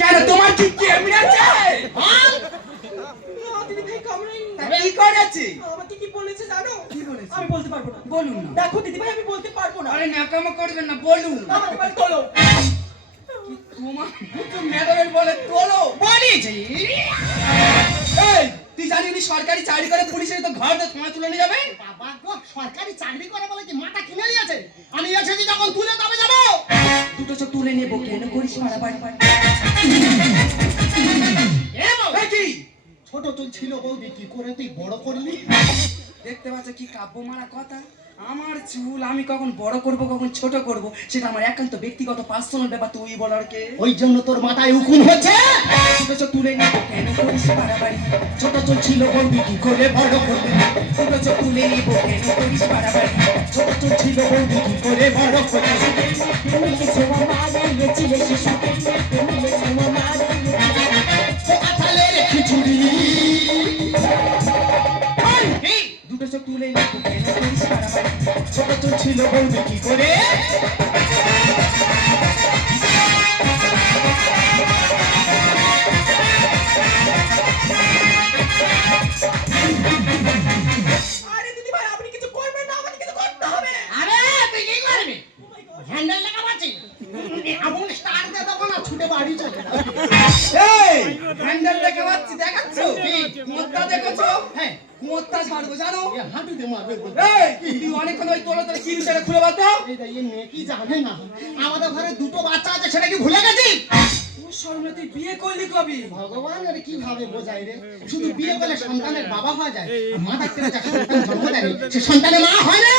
কেন তোমার কি কে মেরেছে? দিদি ভাই কামড়ায়নি। কি করেছে? আমাকে কি বলেছে জানো? কি বলেছে? আমি বলতে পারবো না। বলুন না। দেখো দিদি ভাই আমি বলতে পারবো না। আরে ন্যাকামো করবেন না, বলুন। আমাকে বল তোলো। তোমার তো ম্যাডামের বলে তোলো বলিছি। এই তুই জানি উনি সরকারি চাকরি করে পুলিশের তো ঘর থানা তুলে নিয়ে যাবে। বাবা গো, সরকারি চাকরি করে বলে কি মাথা কিনে নিয়েছে? আমি এসেছি যখন তুলে তবে যাবো। দুটো চোখ তুলে নেবো, কেন করিস মারামারি? কি ছোট চুল ছিল বৌদি, কি করে তুই বড় করলি? দেখতে পাচ্ছ কি কাব্য মারা কথা? আমার চুল আমি কখন বড় করব কখন ছোট করব সেটা আমার একান্ত ব্যক্তিগত পার্সোনাল ব্যাপার, তুই বলার কে? ওই জন্য তোর মাথায় উকুন হচ্ছে। দুটো চোখ তুলে নেবো, কেন করিস মারামারি? ছোট চুল ছিল বৌদি, কি করে বড় করলি? দুটো চোখ তুলে নেবো, কেন করিস মারামারি? ছোট চুল ছিল বৌদি, কি করে বড় করলি? কাঁঠালের খিচুড়ি। দুটো চোখ তুলে নেবো, কেন করিস মারামারি? ছোট চুল ছিল বৌদি, কি করে? আরে দিদি ভাই আপনি কিছু করবেন না, আমাকে কিছু করতে হবে। আরে তুই কি করবি? হ্যান্ডেল লাগা পাচ্ছি। এমন স্টার দিয়ে দেবো না, ছুটে বাড়ি চলে যাবে। এই হ্যান্ডেল দেখে পাচ্ছি, দেখাচ্ছ কুমোরটা দেখেছো? হ্যাঁ, কুমোরটা ছাড়বো জানো? এ হাঁটুতে মারবে বলে। এই তুই অনেকক্ষণ ওই তোলো তোলে কি বিষয়টা খুলে বলতো? এই মেয়ে কি জানে না, আমাদের ঘরে দুটো বাচ্চা আছে, সেটা কি ভুলে গেছি? তোর শরমে তুই বিয়ে করলি কবি? ভগবান এর কিভাবে বোঝাই রে? শুধু বিয়ে করলে সন্তানের বাবা হওয়া যায়, মা থাকতে যা সন্তান জন্ম দেয় সে সন্তানের মা হয় না।